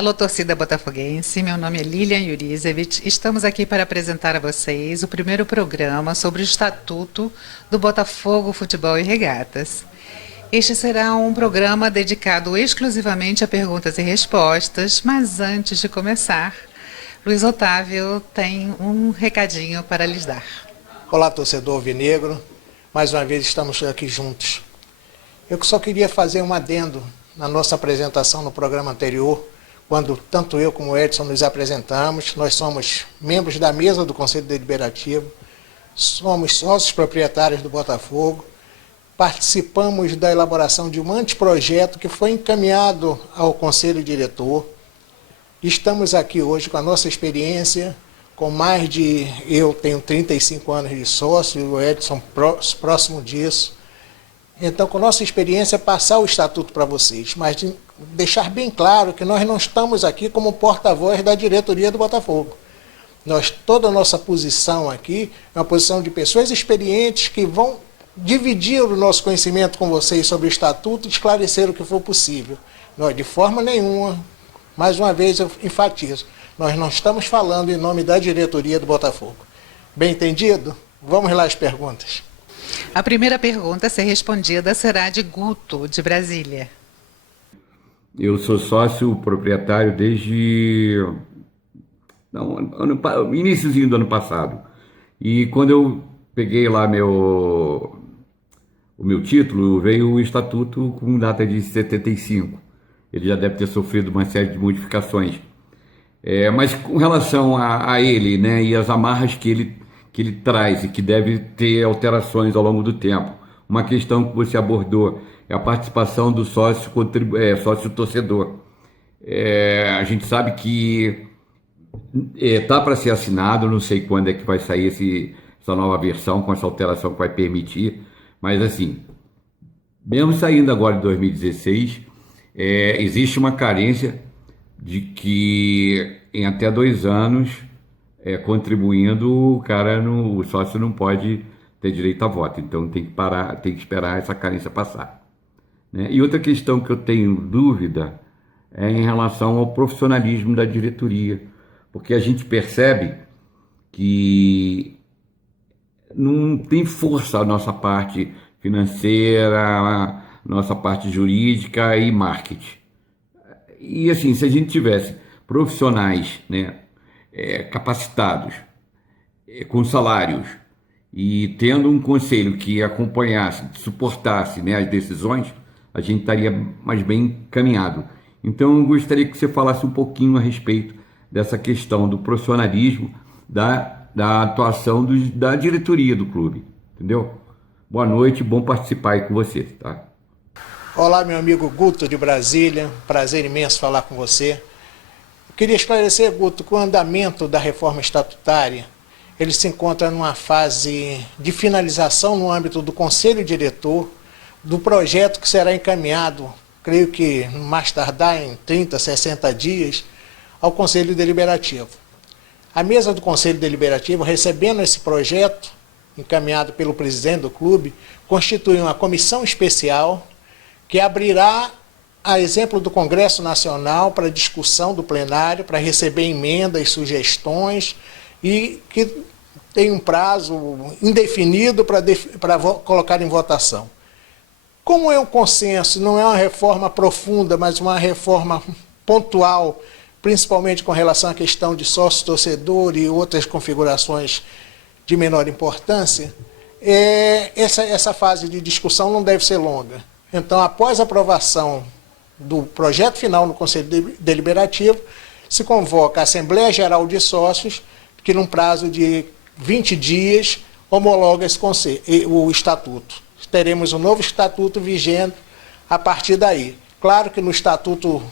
Alô, torcida botafoguense, meu nome é Lilian Jurizevich. Estamos aqui para apresentar a vocês o primeiro programa sobre o Estatuto do Botafogo Futebol e Regatas. Este será um programa dedicado exclusivamente a perguntas e respostas, mas antes de começar, Luiz Otávio tem um recadinho para lhes dar. Olá, torcedor alvinegro. Mais uma vez estamos aqui juntos. Eu só queria fazer um adendo na nossa apresentação no programa anterior, quando tanto eu como o Edson nos apresentamos. Nós somos membros da mesa do Conselho Deliberativo, somos sócios proprietários do Botafogo, participamos da elaboração de um anteprojeto que foi encaminhado ao Conselho Diretor. Estamos aqui hoje com a nossa experiência, eu tenho 35 anos de sócio, o Edson próximo disso. Então, com nossa experiência, passar o estatuto para vocês, mas deixar bem claro que nós não estamos aqui como porta-voz da diretoria do Botafogo. Toda a nossa posição aqui é uma posição de pessoas experientes que vão dividir o nosso conhecimento com vocês sobre o estatuto e esclarecer o que for possível. Nós, de forma nenhuma, mais uma vez eu enfatizo, nós não estamos falando em nome da diretoria do Botafogo. Bem entendido? Vamos lá às perguntas. A primeira pergunta a ser respondida será de Guto, de Brasília. Eu sou sócio proprietário desde iníciozinho do ano passado. E quando eu peguei lá o meu título, veio o estatuto com data de 75. Ele já deve ter sofrido uma série de modificações. Mas com relação a ele, né, e as amarras que ele traz e que deve ter alterações ao longo do tempo. Uma questão que você abordou é a participação do sócio torcedor. A gente sabe que está para ser assinado, não sei quando é que vai sair essa nova versão com essa alteração que vai permitir, mas assim, mesmo saindo agora de 2016, existe uma carência de que em até 2 anos contribuindo, o sócio não pode ter direito a voto, então tem que esperar essa carência passar, né? E outra questão que eu tenho dúvida é em relação ao profissionalismo da diretoria, porque a gente percebe que não tem força a nossa parte financeira, a nossa parte jurídica e marketing. E assim, se a gente tivesse profissionais, né, capacitados, com salários, e tendo um conselho que acompanhasse, suportasse, né, as decisões, a gente estaria mais bem encaminhado. Então eu gostaria que você falasse um pouquinho a respeito dessa questão do profissionalismo, da atuação da diretoria do clube, entendeu? Boa noite, bom participar aí com você, tá? Olá, meu amigo Guto de Brasília, prazer imenso falar com você. Queria esclarecer, Guto, que o andamento da reforma estatutária, ele se encontra numa fase de finalização no âmbito do Conselho Diretor, do projeto que será encaminhado, creio que mais tardar em 30, 60 dias, ao Conselho Deliberativo. A mesa do Conselho Deliberativo, recebendo esse projeto, encaminhado pelo presidente do clube, constitui uma comissão especial que abrirá, a exemplo do Congresso Nacional, para discussão do plenário, para receber emendas e sugestões, e que tem um prazo indefinido para colocar em votação. Como é um consenso, não é uma reforma profunda, mas uma reforma pontual, principalmente com relação à questão de sócio-torcedor e outras configurações de menor importância, essa fase de discussão não deve ser longa. Então, após a aprovação do projeto final no Conselho Deliberativo, se convoca a Assembleia Geral de Sócios, que num prazo de 20 dias homologa o estatuto. Teremos um novo estatuto vigente a partir daí. Claro que no estatuto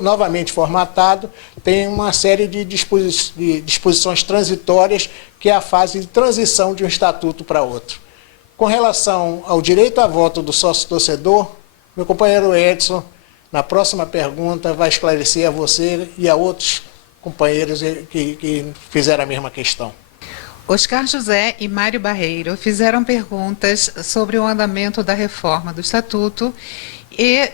novamente formatado tem uma série de disposições transitórias, que é a fase de transição de um estatuto para outro. Com relação ao direito a voto do sócio-torcedor, meu companheiro Edson, na próxima pergunta, vai esclarecer a você e a outros companheiros que fizeram a mesma questão. Oscar José e Mário Barreiro fizeram perguntas sobre o andamento da reforma do Estatuto e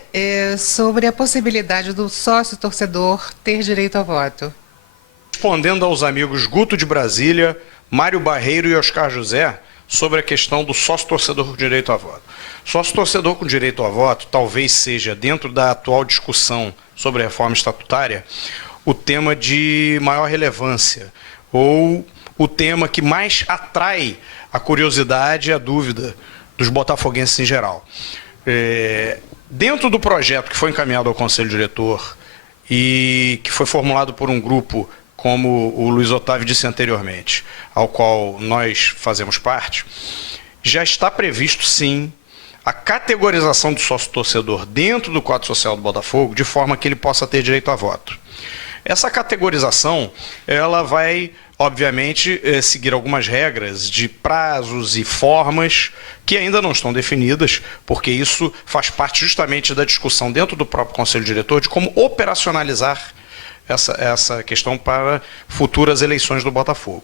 sobre a possibilidade do sócio-torcedor ter direito ao voto. Respondendo aos amigos Guto de Brasília, Mário Barreiro e Oscar José sobre a questão do sócio-torcedor com direito a voto. Sócio-torcedor com direito a voto talvez seja, dentro da atual discussão sobre a reforma estatutária, o tema de maior relevância, ou o tema que mais atrai a curiosidade e a dúvida dos botafoguenses em geral. Dentro do projeto que foi encaminhado ao Conselho Diretor e que foi formulado por um grupo, como o Luiz Otávio disse anteriormente, ao qual nós fazemos parte, já está previsto, sim, a categorização do sócio-torcedor dentro do quadro social do Botafogo, de forma que ele possa ter direito a voto. Essa categorização, ela vai, obviamente, seguir algumas regras de prazos e formas que ainda não estão definidas, porque isso faz parte justamente da discussão dentro do próprio Conselho Diretor de como operacionalizar essa questão para futuras eleições do Botafogo.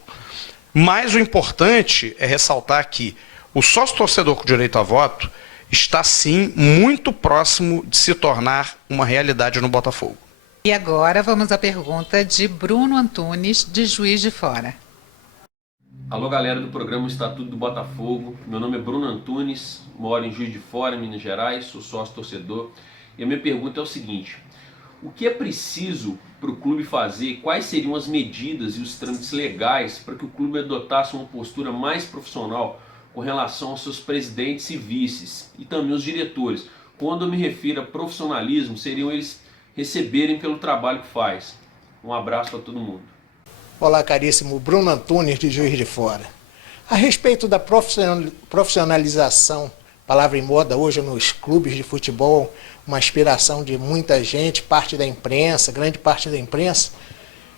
Mas o importante é ressaltar que o sócio-torcedor com direito a voto está, sim, muito próximo de se tornar uma realidade no Botafogo. E agora vamos à pergunta de Bruno Antunes, de Juiz de Fora. Alô, galera do programa Estatuto do Botafogo. Meu nome é Bruno Antunes, moro em Juiz de Fora, Minas Gerais, sou sócio-torcedor. E a minha pergunta é o seguinte: o que é preciso para o clube fazer? Quais seriam as medidas e os trâmites legais para que o clube adotasse uma postura mais profissional com relação aos seus presidentes e vices e também os diretores? Quando eu me refiro a profissionalismo, seriam eles receberem pelo trabalho que faz. Um abraço para todo mundo. Olá, caríssimo Bruno Antunes, de Juiz de Fora. A respeito da profissionalização, palavra em moda hoje nos clubes de futebol, uma aspiração de muita gente, parte da imprensa, grande parte da imprensa,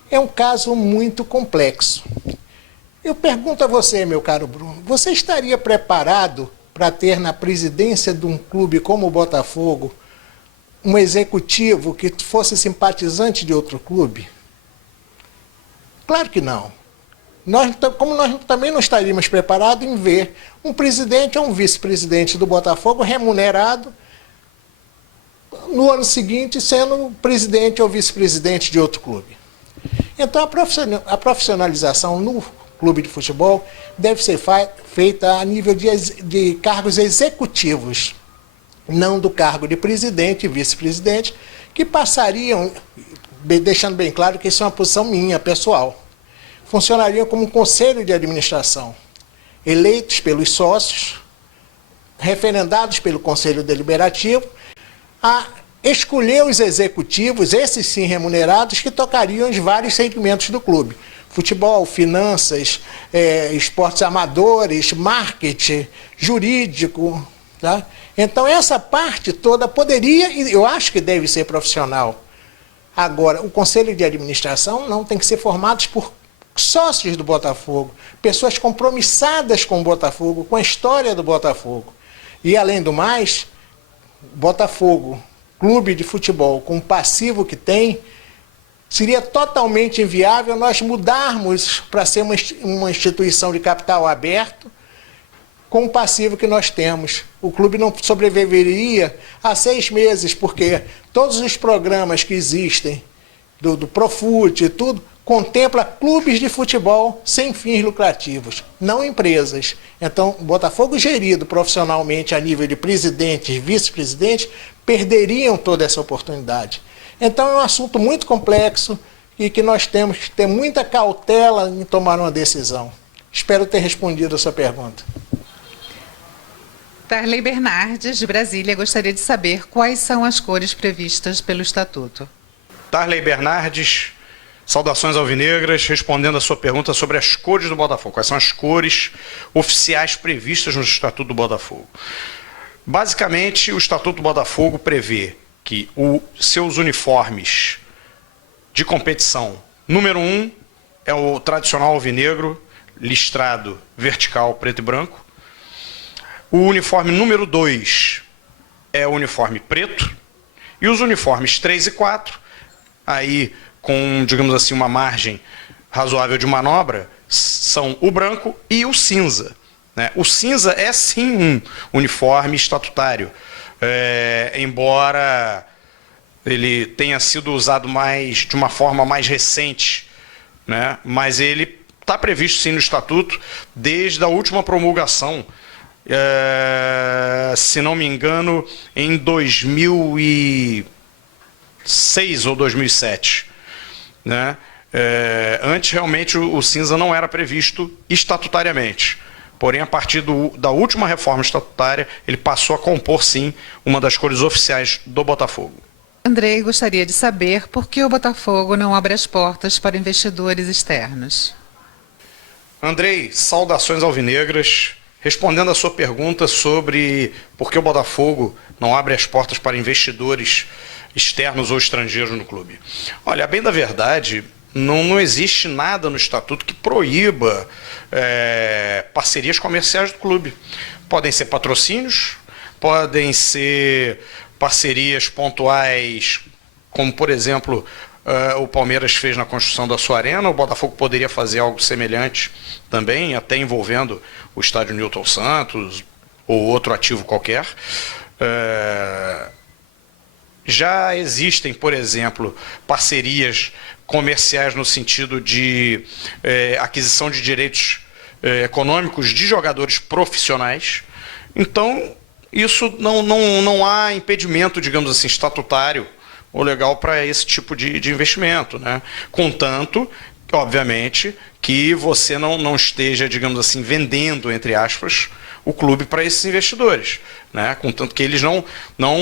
é um caso muito complexo. Eu pergunto a você, meu caro Bruno, você estaria preparado para ter na presidência de um clube como o Botafogo um executivo que fosse simpatizante de outro clube? Claro que não. Como nós também não estaríamos preparados em ver um presidente ou um vice-presidente do Botafogo remunerado no ano seguinte sendo presidente ou vice-presidente de outro clube. Então a profissionalização no clube de futebol deve ser feita a nível de cargos executivos, não do cargo de presidente e vice-presidente, que passariam, deixando bem claro que isso é uma posição minha, pessoal, funcionariam como um conselho de administração, eleitos pelos sócios, referendados pelo Conselho Deliberativo, a escolher os executivos, esses sim remunerados, que tocariam os vários segmentos do clube: futebol, finanças, esportes amadores, marketing, jurídico. Tá? Então essa parte toda poderia, e eu acho que deve ser profissional. Agora, o Conselho de Administração não tem que ser formado por sócios do Botafogo, pessoas compromissadas com o Botafogo, com a história do Botafogo. E além do mais, Botafogo, clube de futebol, com o passivo que tem, seria totalmente inviável nós mudarmos para ser uma instituição de capital aberto com o passivo que nós temos. O clube não sobreviveria a 6 meses, porque todos os programas que existem, do Profut e tudo, contempla clubes de futebol sem fins lucrativos, não empresas. Então, o Botafogo gerido profissionalmente a nível de presidentes, vice-presidentes, perderiam toda essa oportunidade. Então, é um assunto muito complexo e que nós temos que ter muita cautela em tomar uma decisão. Espero ter respondido a sua pergunta. Tarley Bernardes, de Brasília, gostaria de saber quais são as cores previstas pelo Estatuto. Tarley Bernardes, saudações alvinegras, respondendo a sua pergunta sobre as cores do Botafogo. Quais são as cores oficiais previstas no Estatuto do Botafogo? Basicamente, o Estatuto do Botafogo prevê que seus uniformes de competição, número 1 é o tradicional alvinegro, listrado vertical preto e branco. O uniforme número 2 é o uniforme preto. E os uniformes 3 e 4, aí com, digamos assim, uma margem razoável de manobra, são o branco e o cinza, né? O cinza é sim um uniforme estatutário, embora ele tenha sido usado de uma forma mais recente, né? Mas ele está previsto sim no estatuto desde a última promulgação, se não me engano, em 2006 ou 2007, né? Antes realmente o cinza não era previsto estatutariamente. Porém, a partir da última reforma estatutária, ele passou a compor, sim, uma das cores oficiais do Botafogo. Andrei gostaria de saber por que o Botafogo não abre as portas para investidores externos. Andrei, saudações alvinegras. Respondendo a sua pergunta sobre por que o Botafogo não abre as portas para investidores externos ou estrangeiros no clube. Olha, a bem da verdade, não existe nada no estatuto que proíba parcerias comerciais do clube. Podem ser patrocínios, podem ser parcerias pontuais, como por exemplo o Palmeiras fez na construção da sua arena. O Botafogo poderia fazer algo semelhante também, até envolvendo o estádio Newton Santos ou outro ativo qualquer. Já existem, por exemplo, parcerias comerciais no sentido de aquisição de direitos econômicos de jogadores profissionais. Então, isso não há impedimento, digamos assim, estatutário ou legal para esse tipo de investimento, né? Contanto, obviamente, que você não esteja, digamos assim, vendendo, entre aspas, o clube para esses investidores, né? Contanto que eles não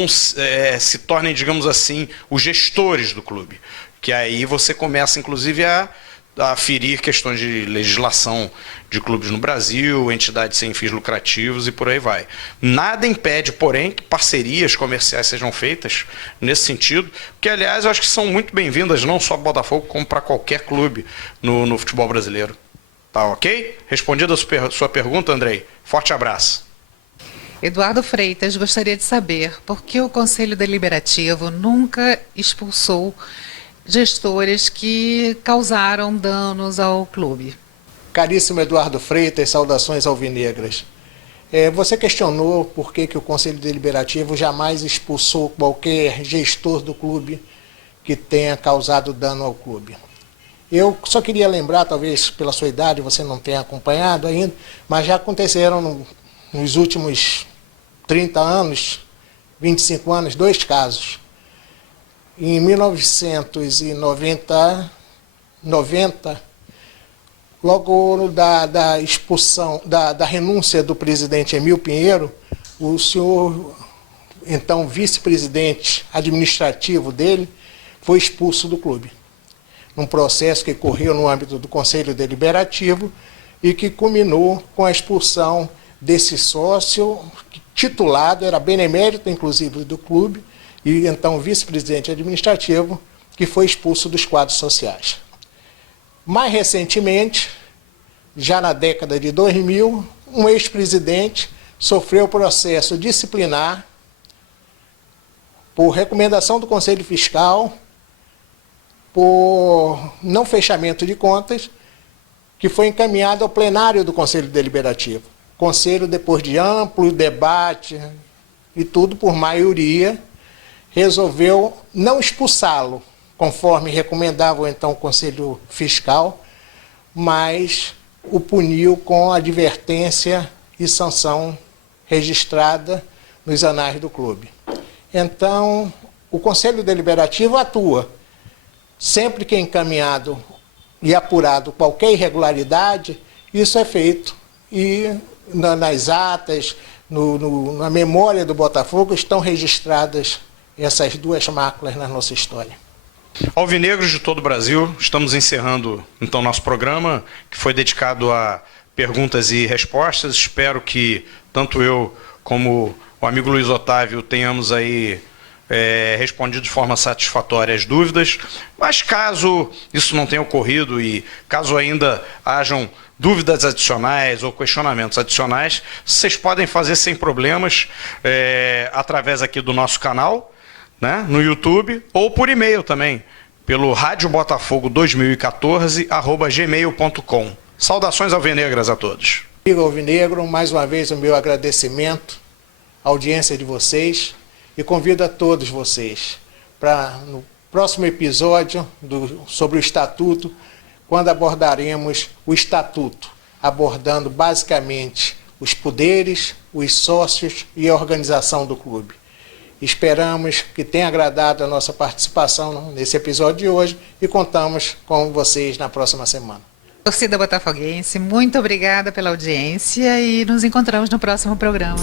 se tornem, digamos assim, os gestores do clube. Que aí você começa, inclusive, a ferir questões de legislação de clubes no Brasil, entidades sem fins lucrativos e por aí vai. Nada impede, porém, que parcerias comerciais sejam feitas nesse sentido, que, aliás, eu acho que são muito bem-vindas, não só para o Botafogo, como para qualquer clube no futebol brasileiro. Tá ok? Respondida a sua pergunta, Andrei. Forte abraço. Eduardo Freitas gostaria de saber por que o Conselho Deliberativo nunca expulsou gestores que causaram danos ao clube. Caríssimo Eduardo Freitas, saudações alvinegras. Você questionou por que o Conselho Deliberativo jamais expulsou qualquer gestor do clube que tenha causado dano ao clube. Eu só queria lembrar, talvez pela sua idade você não tenha acompanhado ainda, mas já aconteceram nos últimos 30 anos, 25 anos, 2 casos. Em 1990, logo da expulsão, da renúncia do presidente Emil Pinheiro, o senhor, então vice-presidente administrativo dele, foi expulso do clube. Num processo que correu no âmbito do Conselho Deliberativo e que culminou com a expulsão desse sócio titulado, era benemérito inclusive do clube, e então vice-presidente administrativo, que foi expulso dos quadros sociais. Mais recentemente, já na década de 2000, um ex-presidente sofreu processo disciplinar por recomendação do Conselho Fiscal, por não fechamento de contas, que foi encaminhado ao plenário do Conselho Deliberativo. O Conselho, depois de amplo debate e tudo, por maioria, resolveu não expulsá-lo, conforme recomendava então o Conselho Fiscal, mas o puniu com advertência e sanção registrada nos anais do clube. Então, o Conselho Deliberativo atua. Sempre que é encaminhado e apurado qualquer irregularidade, isso é feito. E nas atas, na memória do Botafogo, estão registradas essas 2 máculas na nossa história. Alvinegros de todo o Brasil, estamos encerrando então nosso programa, que foi dedicado a perguntas e respostas. Espero que tanto eu como o amigo Luiz Otávio tenhamos aí respondido de forma satisfatória as dúvidas, mas caso isso não tenha ocorrido e caso ainda hajam dúvidas adicionais ou questionamentos adicionais, vocês podem fazer sem problemas através aqui do nosso canal, né, no YouTube, ou por e-mail também, pelo radiobotafogo2014@gmail.com, Saudações alvinegras a todos. Amigo Alvinegro, mais uma vez o meu agradecimento à audiência de vocês e convido a todos vocês para no próximo episódio sobre o Estatuto, quando abordaremos o Estatuto, abordando basicamente os poderes, os sócios e a organização do clube. Esperamos que tenha agradado a nossa participação nesse episódio de hoje e contamos com vocês na próxima semana. Torcida botafoguense, muito obrigada pela audiência e nos encontramos no próximo programa.